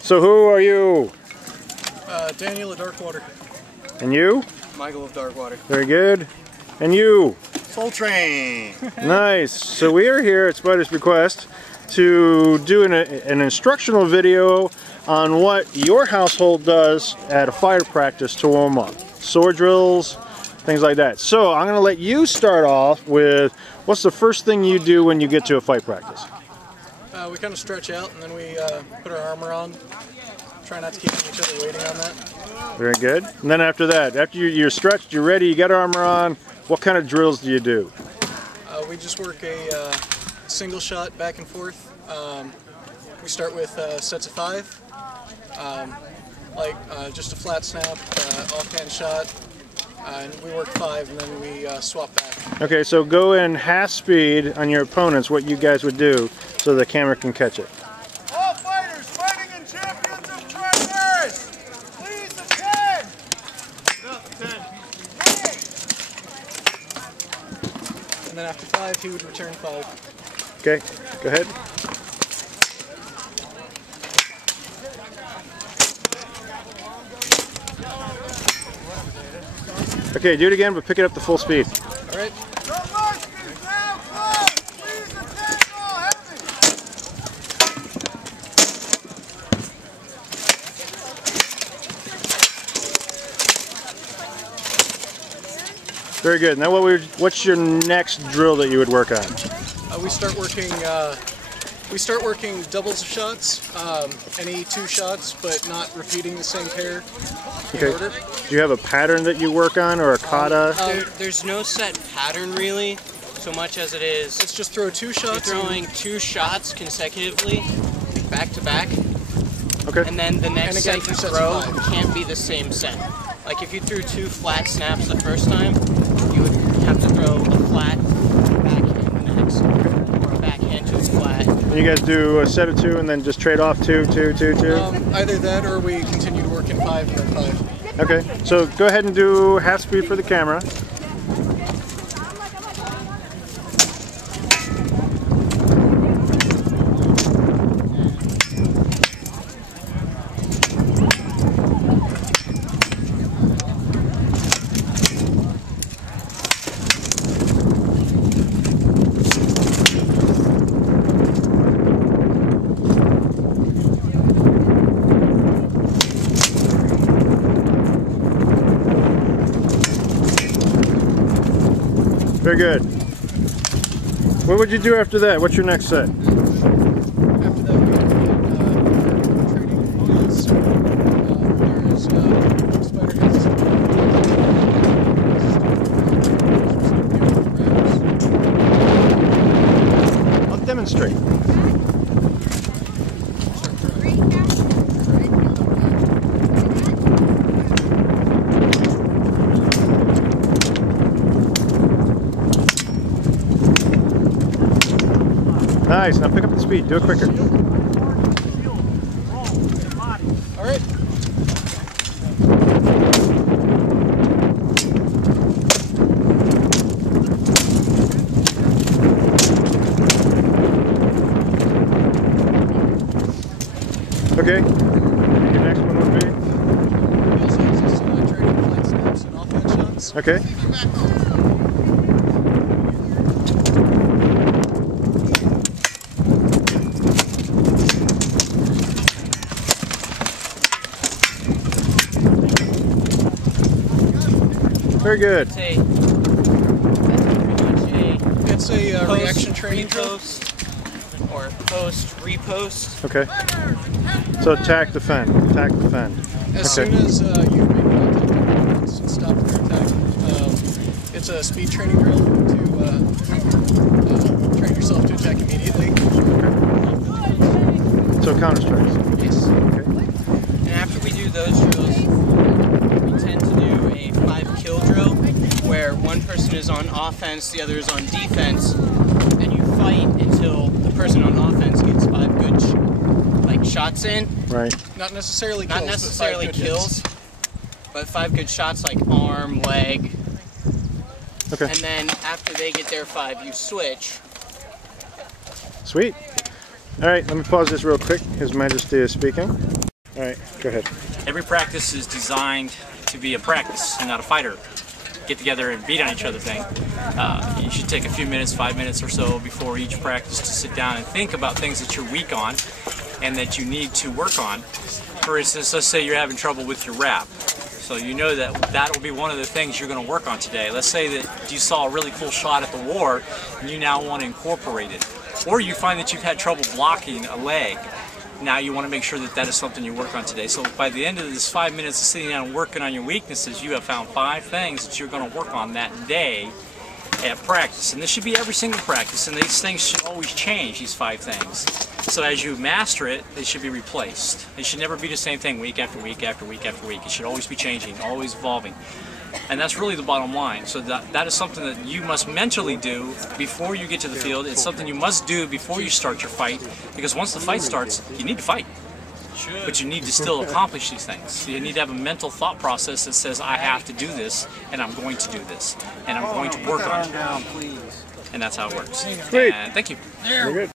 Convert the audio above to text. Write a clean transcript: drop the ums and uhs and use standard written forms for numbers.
So who are you? Daniel of Darkwater. And you? Michael of Darkwater. Very good. And you? Soul Train. Nice. So we are here at Spyder's request to do an instructional video on what your household does at a fire practice to warm up. Sword drills, things like that. So I'm going to let you start off with what's the first thing you do when you get to a fight practice? We kind of stretch out and then we put our armor on. Try not to keep each other waiting on that. Very good. And then after that, after you're stretched, you're ready, you got armor on, what kind of drills do you do? We just work a single shot back and forth. We start with sets of 5. Just a flat snap, offhand shot, and we work 5 and then we swap back. Okay, so go in half speed on your opponents, what you guys would do, so the camera can catch it. All fighters fighting in champions of trainers, please attend. And then after 5, he would return 5. Okay, go ahead. Okay, do it again, but pick it up to full speed. All right. Very good. Now, what's your next drill that you would work on? We start working doubles of shots, any 2 shots, but not repeating the same pair in order. Do you have a pattern that you work on, or a kata? There's no set pattern really, so much as it is. It's just throw 2 shots. You're throwing 2 shots consecutively, back to back. Okay. And then the next set you sets throw of 5. can't be the same set. Like if you threw 2 flat snaps the first time, you would have to throw a flat backhand the next, or a backhand to a flat. And you guys do a set of 2 and then just trade off 2, 2, 2, 2? Either that or we continue to work in 5 and then 5. Okay, so go ahead and do half speed for the camera. Very good. What would you do after that? What's your next set? After that, we have training opponents. There's Spyder has I'll demonstrate. Nice, now pick up the speed, do it quicker. All right. Okay, your next one would be? We also use this training flat snaps and offhand shots. Okay. Very good. It's a reaction training drill. Or post, repost. Okay. So attack, defend. Attack, defend. As soon as you make contact with opponents and stop their attack, it's a speed training drill to train yourself to attack immediately. So counter strikes. Yes. Okay. And after we do those drills, we tend to do a 5 kill drill where one person is on offense, the other is on defense, and you fight until the person on offense gets 5 good shots in. Right. Not necessarily kills. Not necessarily but 5 good kills, but 5 good shots like arm, leg. Okay. And then after they get their 5, you switch. Sweet. All right, let me pause this real quick. His Majesty is speaking. All right, go ahead. Every practice is designed to be a practice and not a fighter. Get together and beat on each other thing. You should take a few minutes, 5 minutes or so before each practice to sit down and think about things that you're weak on and that you need to work on. For instance, let's say you're having trouble with your wrap. So you know that that will be one of the things you're going to work on today. Let's say that you saw a really cool shot at the war and you now want to incorporate it. Or you find that you've had trouble blocking a leg. Now you want to make sure that that is something you work on today. So by the end of this 5 minutes of sitting down and working on your weaknesses, you have found 5 things that you're going to work on that day at practice. And this should be every single practice, and these things should always change, these 5 things. So as you master it, they should be replaced. They should never be the same thing week after week after week after week. It should always be changing, always evolving. And that's really the bottom line. So that is something that you must mentally do before you get to the field. It's something you must do before you start your fight, because once the fight starts, you need to fight. But you need to still accomplish these things. You need to have a mental thought process that says, I have to do this, and I'm going to do this, and I'm going to work on it. And that's how it works. Great. And thank you. Very good.